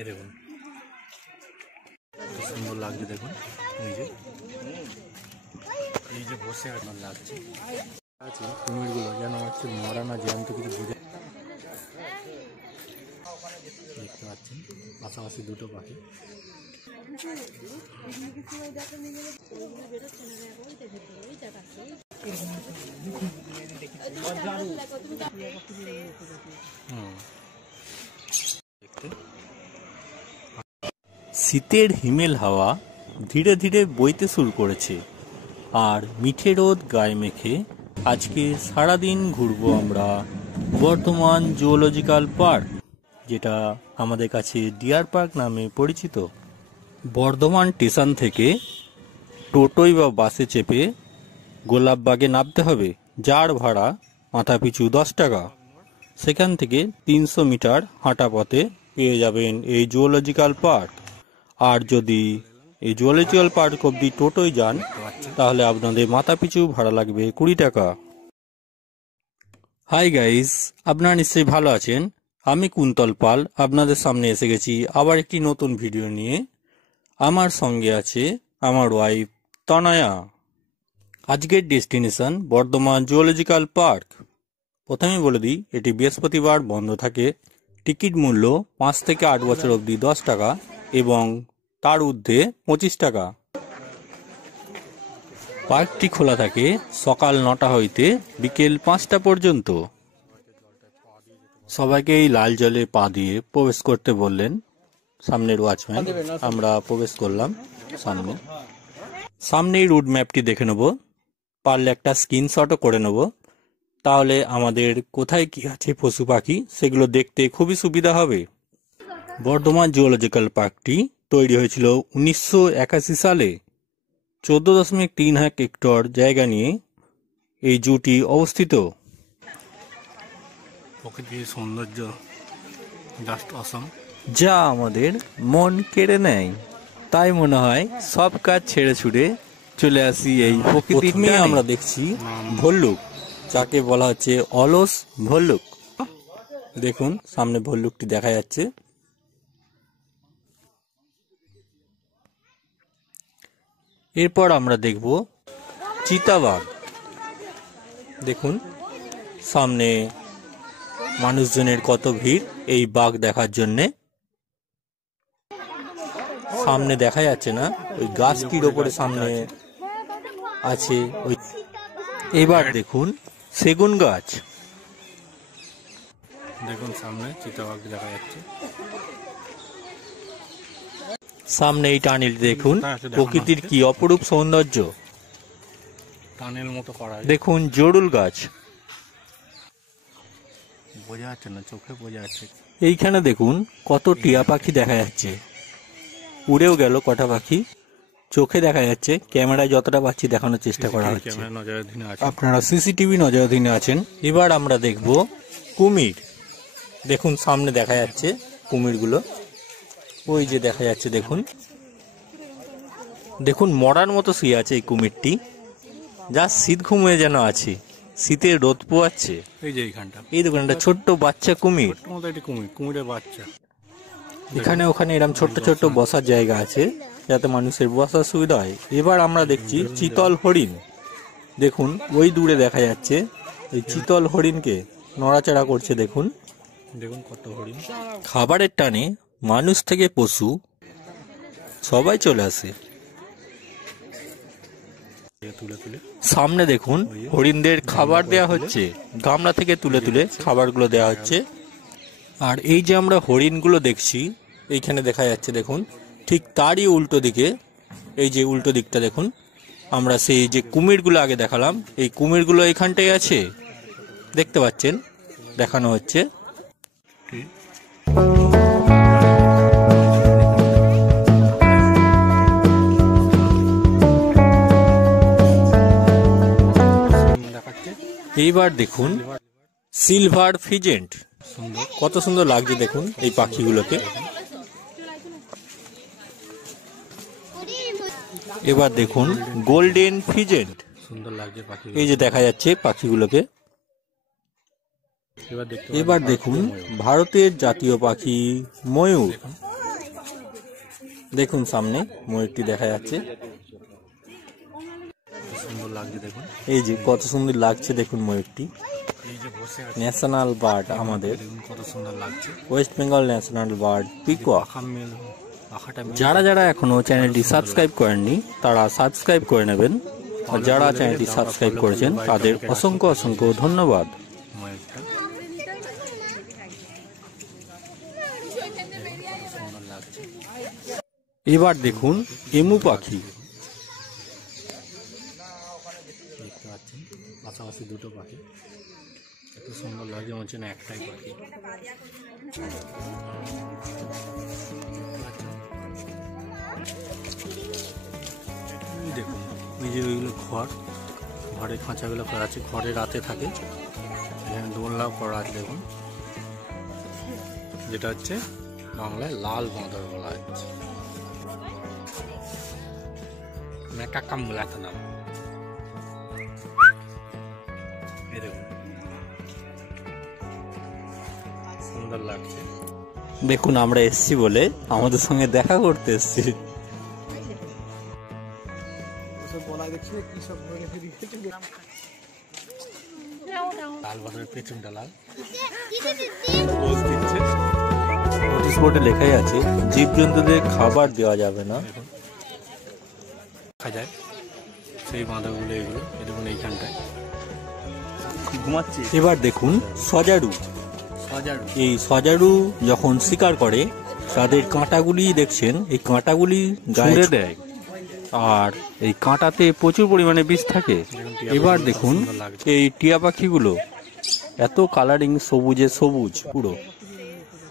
এই দেখুন কত সুন্দর লাগছে দেখুন। এই যে বসে আমার লাগছে আছে কুমিরগুলো যেন হচ্ছে মরা না জ্যান্ত কিছু বোঝা দেখতে পাচ্ছেন। পাশাপাশি দুটো পাখি। শীতের হিমেল হাওয়া ধীরে ধীরে বইতে শুরু করেছে, আর মিঠে রোদ গায়ে মেখে আজকে সারাদিন ঘুরবো আমরা বর্ধমান জুওলজিক্যাল পার্ক, যেটা আমাদের কাছে ডিয়ার পার্ক নামে পরিচিত। বর্ধমান স্টেশন থেকে টোটোয় বা বাসে চেপে গোলাপবাগে নামতে হবে, যার ভাড়া মাথাপিছু 10 টাকা। সেখান থেকে 300 মিটার হাঁটা পথে পেয়ে যাবেন এই জুওলজিক্যাল পার্ক। আর যদি এই জুওলজিক্যাল পার্ক অব্দি টোটোয় যান তাহলে আপনাদের মাথাপিছু ভাড়া লাগবে 20 টাকা। হাই গাইস, আপনারা নিশ্চয়ই ভালো আছেন। আমি কুন্তল পাল আপনাদের সামনে এসে গেছি আবার একটি নতুন ভিডিও নিয়ে। আমার সঙ্গে আছে আমার ওয়াইফ তনয়া। আজকের ডেস্টিনেশন বর্ধমান জুওলজিক্যাল পার্ক। প্রথমে বলে দিই, এটি বৃহস্পতিবার বন্ধ থাকে। টিকিট মূল্য 5 থেকে 8 বছর অবধি 10 টাকা এবং তার ঊর্ধ্বে 25 টাকা। পার্কটি খোলা থাকে সকাল 9টা হইতে বিকেল 5টা পর্যন্ত। সবাইকে এই লাল জলে পা দিয়ে প্রবেশ করতে বললেন সামনের ওয়াচম্যান। আমরা প্রবেশ করলাম সামনেই রুট ম্যাপটি দেখে নেব, পারলে একটা স্ক্রিনশটও করে নেব, তাহলে আমাদের কোথায় কি আছে পশু পাখি সেগুলো দেখতে খুবই সুবিধা হবে। বর্ধমান জুওলজিক্যাল পার্কটি তৈরি হয়েছিল 1981 সালে। 14.3 হেক্টর জায়গা নিয়ে এই জুটি অবস্থিত। প্রকৃতির সৌন্দর্য জাস্ট অসম, যা আমাদের মন কেড়ে নেয়। তাই মনে হয় সব কাজ ছেড়ে ছুড়ে চলে আসি এই প্রকৃতির নিয়ে। আমরা দেখছি ভল্লুক, যাকে বলা হচ্ছে অলস ভল্লুক। দেখুন সামনে ভল্লুকটি দেখা যাচ্ছে। এরপর আমরা দেখব চিতাবাঘ। দেখুন সামনে মানুষজনের কত ভিড় এই বাঘ দেখার জন্যে। সামনে দেখা যাচ্ছে না, ওই গাছটির ওপরে সামনে আছে ওই। এবার দেখুন সেগুন গাছ। দেখুন সামনে চিতাবাঘ দেখা যাচ্ছে। সামনে এই টানেল দেখুন, প্রকৃতির কি অপরূপ সৌন্দর্য। টানেল মতো করা, দেখুন জরুল গাছ। বোঝা যাচ্ছে না, চোখে বোঝা যাচ্ছে। এইখানে দেখুন কত টিয়া পাখি দেখা যাচ্ছে। উড়েও গেল কটা পাখি, চোখে দেখা যাচ্ছে। ক্যামেরায় যতটা পাচ্ছি দেখানোর চেষ্টা করা হচ্ছে। আপনারা সিসিটিভি নজরাধীনে আছেন। এবার আমরা দেখব কুমির। দেখুন সামনে দেখা যাচ্ছে কুমিরগুলো, ওই যে দেখা যাচ্ছে। দেখুন দেখুন মরার মতো শুয়ে আছে এই কুমিরটি, যা শীত ঘুমিয়ে যেন আছে, শীতের রোদ পোয়াচ্ছে। এই যে এইখানটা, এই দোকানটা ছোট্ট বাচ্চা কুমির, কুমিরের বাচ্চা। এখানে ওখানে এরকম ছোট্ট ছোট্ট বসার জায়গা আছে যাতে মানুষের বসার সুবিধা হয়। এবার আমরা দেখছি চিতল হরিণ। দেখুন ওই দূরে দেখা যাচ্ছে এই চিতল হরিণকে নড়াচড়া করছে। দেখুন দেখুন কত হরিণ। খাবারের টানে মানুষ থেকে পশু সবাই চলে আসে। সামনে দেখুন হরিণদের খাবার দেয়া হচ্ছে, গামলা থেকে তুলে তুলে খাবারগুলো দেয়া হচ্ছে। আর এই যে আমরা হরিণগুলো দেখছি এইখানে দেখা যাচ্ছে, দেখুন ঠিক তারই উল্টো দিকে, এই যে উল্টো দিকটা দেখুন, আমরা সেই যে কুমিরগুলো আগে দেখালাম এই কুমিরগুলো এখানটাই আছে, দেখতে পাচ্ছেন, দেখানো হচ্ছে। এইবার দেখুন সিলভার ফিজেন্ট, কত সুন্দর লাগছে দেখুন এই পাখিগুলোকে। এবার দেখুন গোল্ডেন ফিজেন্ট, সুন্দর লাগছে পাখি, এই যে দেখা যাচ্ছে পাখিগুলোকে। এবার দেখুন ভারতের জাতীয় পাখি ময়ূর, দেখুন সামনে ময়ূরটি দেখা যাচ্ছে, সুন্দর লাগছে দেখুন। এই যে কত সুন্দর লাগছে দেখুন ময়ূরটি। এই যে বসে আছে ন্যাশনাল বার্ড আমাদের, কত সুন্দর লাগছে, West Bengal national bird peacock. যারা যারা এখনো চ্যানেলটি সাবস্ক্রাইব করেননি তারা সাবস্ক্রাইব করে নেবেন, আর যারা চ্যানেলটি সাবস্ক্রাইব করেছেন তাদের অসংখ্য অসংখ্য ধন্যবাদ। এবার দেখুন এমু পাখি, দেখতে পাচ্ছেন পাশাপাশি দুটো পাখি, এত সুন্দর লাগে মনে হচ্ছে না একটাই পাখি। দেখুন ওই যে ওইগুলো ঘরের খাঁচাগুলো করা আছে, ঘরে রাতে থাকে, এখানে দোলনাও করা আছে দেখুন, যেটা হচ্ছে বাংলায় লাল বাঁদর বলা হচ্ছে, মেকাকাম বলাতে নাম। এই দেখুন সুন্দর লাগছে। দেখুন আমরা এসছি বলে আমাদের সঙ্গে দেখা করতে এসছি। লাল বাঁদরের পেছনটা লাল। নোটিশ বোর্ডে লেখাই আছে জীবজন্তুদের খাবার দেওয়া যাবে না, দেখা যায় সেই বাঁদরগুলো এগুলো দেখুন এইখানটায় ঘুমাচ্ছে। এবার দেখুন সজারু, এই সজারু যখন শিকার করে তাদের কাঁটাগুলি দেখছেন, এই কাঁটাগুলি গায়ে দেয় আর এই কাঁটাতে প্রচুর পরিমাণে বিষ থাকে। এবার দেখুন এই টিয়া পাখিগুলো এত কালারিং, সবুজে সবুজ পুরো,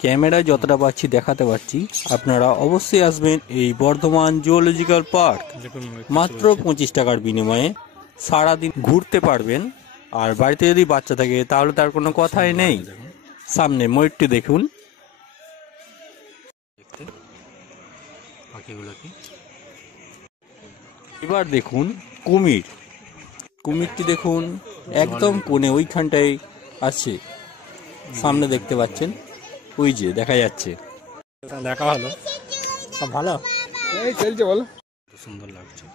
ক্যামেরায় যতটা পাচ্ছি দেখাতে পারছি। আপনারা অবশ্যই আসবেন এই বর্ধমান জুওলজিক্যাল পার্ক, মাত্র 25 টাকার বিনিময়ে সারাদিন ঘুরতে পারবেন। আর বাড়িতে যদি বাচ্চা থাকে তাহলে তার কোনো কথাই নেই। সামনে ময়ূরটি দেখুন, এবার দেখুন কুমির, কুমিরটি দেখুন একদম কোণে ওইখানটায় আছে, সামনে দেখতে পাচ্ছেন, ওই যে দেখা যাচ্ছে, দেখা হলো ভালো, এই চলছে বলো, সুন্দর লাগছে।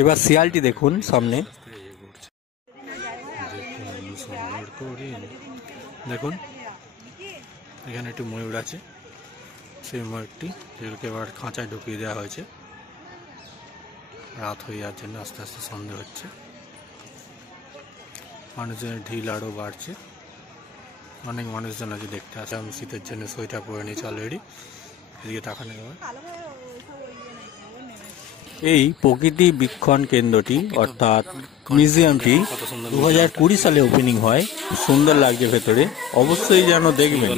এবার শিয়ালটি দেখুন সামনে, দেখুন এখানে একটি ময়ূর আছে, সেই ময়ূরটি যেগুলোকে এবার খাঁচায় ঢুকিয়ে দেওয়া হয়েছে, রাত হয়ে যাওয়ার জন্য আস্তে আস্তে সন্ধ্যে হচ্ছে, মানুষজনের ঢিল আরও বাড়ছে, অনেক মানুষজন আছে দেখতে আসে। আমি শীতের জন্য সোয়েটার পরে নিয়েছি অলরেডি, এদিকে তাকানো যাবে। এই প্রকৃতি বীক্ষণ কেন্দ্রটি অর্থাৎ মিউজিয়ামটি 2020 সালে ওপেনিং হয়, সুন্দর লাগছে ভেতরে, অবশ্যই যেন দেখবেন,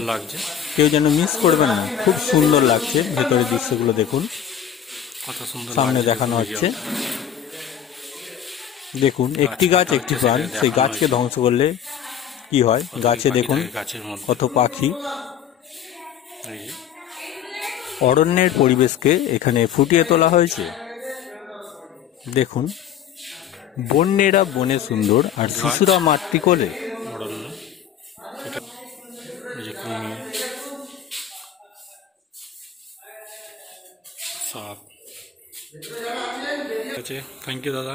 কেউ যেন মিস করবেন না, খুব সুন্দর লাগছে ভেতরের দৃশ্যগুলো দেখুন, সামনে দেখানো হচ্ছে। দেখুন একটি গাছ একটি প্রাণ, সেই গাছকে ধ্বংস করলে কি হয়, গাছে দেখুন কত পাখি, অরণ্যের পরিবেশকে এখানে ফুটিয়ে তোলা হয়েছে। দেখুন বন্যেরা বনে সুন্দর আর শিশুরা মাতৃ কোলে। থ্যাংক ইউ দাদা।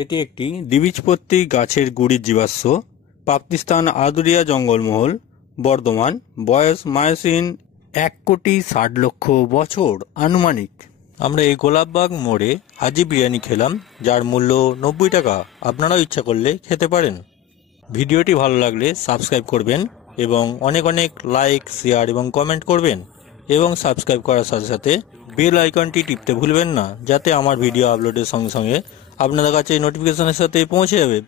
এটি একটি দ্বিবীজপত্রী গাছের গুড়ির জীবাশ্ম, প্রাপ্তিস্থান আদুরিয়া জঙ্গলমহল, বর্ধমান, বয়স মায়োসিন 1,60,00,000 বছর আনুমানিক। আমরা এই গোলাপবাগ মোড়ে হাজি বিরিয়ানি খেলাম, যার মূল্য 90 টাকা। আপনারাও ইচ্ছা করলে খেতে পারেন। ভিডিওটি ভালো লাগলে সাবস্ক্রাইব করবেন এবং অনেক অনেক লাইক, শেয়ার এবং কমেন্ট করবেন, এবং সাবস্ক্রাইব করার সাথে সাথে বেল আইকনটি টিপতে ভুলবেন না, যাতে আমার ভিডিও আপলোডের সঙ্গে সঙ্গে আপনাদের কাছে নোটিফিকেশনের সাথে পৌঁছে যাবে।